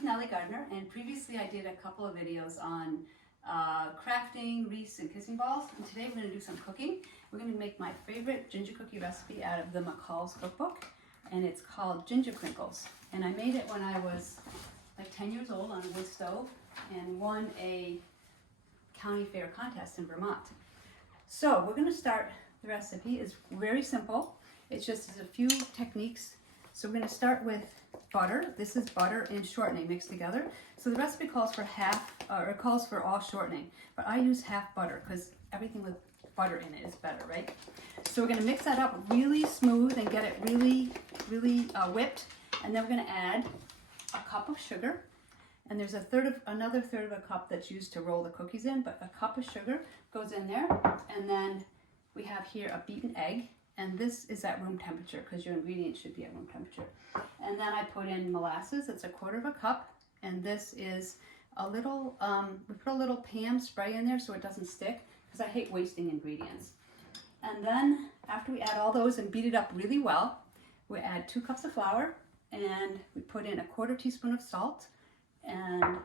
is Nellie Gardner, and previously I did a couple of videos on crafting wreaths and kissing balls, and today we're going to do some cooking. We're going to make my favorite ginger cookie recipe out of the McCall's cookbook, and it's called Ginger Crinkles. And I made it when I was like 10 years old on a wood stove and won a county fair contest in Vermont. So we're going to start the recipe. It's very simple. It's just a few techniques. So we're going to start with butter. This is butter and shortening mixed together. So the recipe calls for it calls for all shortening, but I use half butter because everything with butter in it is better, right? So we're going to mix that up really smooth and get it really whipped, and then we're going to add a cup of sugar, and there's another third of a cup that's used to roll the cookies in, but a cup of sugar goes in there, and then we have here a beaten egg. And this is at room temperature because your ingredients should be at room temperature. And then I put in molasses. It's a quarter of a cup. And this is a little, we put a little Pam spray in there so it doesn't stick because I hate wasting ingredients. And then after we add all those and beat it up really well, we add 2 cups of flour and we put in a 1/4 teaspoon of salt. And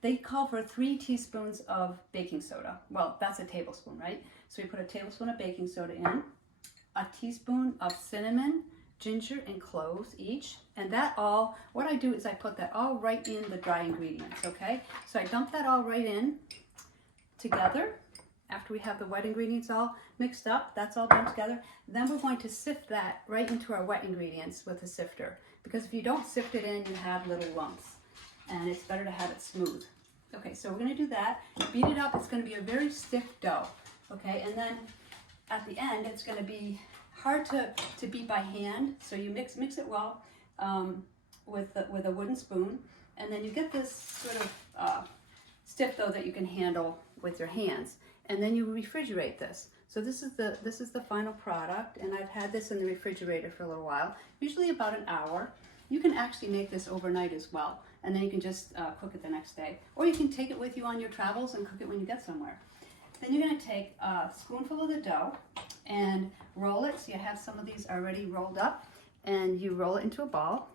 they call for 3 teaspoons of baking soda. Well, that's a tablespoon, right? So we put a tablespoon of baking soda in. A teaspoon of cinnamon, ginger, and cloves each. And that all, what I do is I put that all right in the dry ingredients, okay? So I dump that all right in together after we have the wet ingredients all mixed up. That's all done together. Then we're going to sift that right into our wet ingredients with a sifter, because if you don't sift it in, you have little lumps, and it's better to have it smooth. Okay, so we're going to do that. Beat it up. It's going to be a very stiff dough, okay? And then at the end, it's going to be hard to beat by hand, so you mix it well with a wooden spoon, and then you get this sort of stiff dough that you can handle with your hands, and then you refrigerate this. So this is the final product, and I've had this in the refrigerator for a little while, usually about an hour. You can actually make this overnight as well, and then you can just cook it the next day, or you can take it with you on your travels and cook it when you get somewhere. Then you're going to take a spoonful of the dough and roll it. So you have some of these already rolled up, and you roll it into a ball,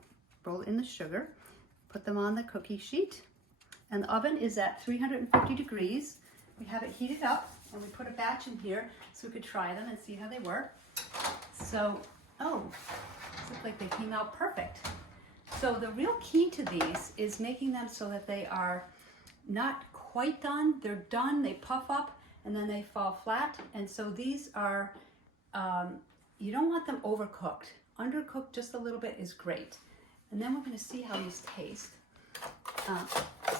roll it in the sugar, put them on the cookie sheet, and the oven is at 350 degrees. We have it heated up, and we put a batch in here so we could try them and see how they work. So, oh, looks like they came out perfect. So the real key to these is making them so that they are not quite done. They're done, they puff up, and then they fall flat. And so these are, you don't want them overcooked. Undercooked just a little bit is great. And then we're going to see how these taste.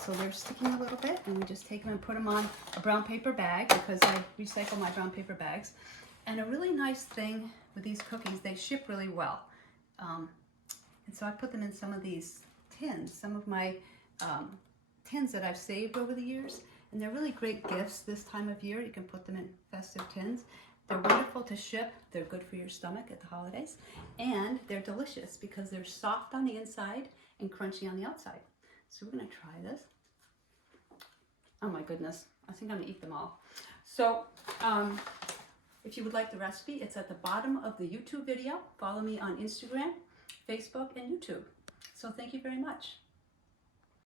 So they're sticking a little bit, and we just take them and put them on a brown paper bag because I recycle my brown paper bags. And a really nice thing with these cookies, they ship really well. And so I put them in some of these tins, some of my tins that I've saved over the years. And they're really great gifts this time of year. You can put them in festive tins. They're wonderful to ship. They're good for your stomach at the holidays. And they're delicious because they're soft on the inside and crunchy on the outside. So we're going to try this. Oh my goodness. I think I'm going to eat them all. So if you would like the recipe, it's at the bottom of the YouTube video. Follow me on Instagram, Facebook, and YouTube. So thank you very much.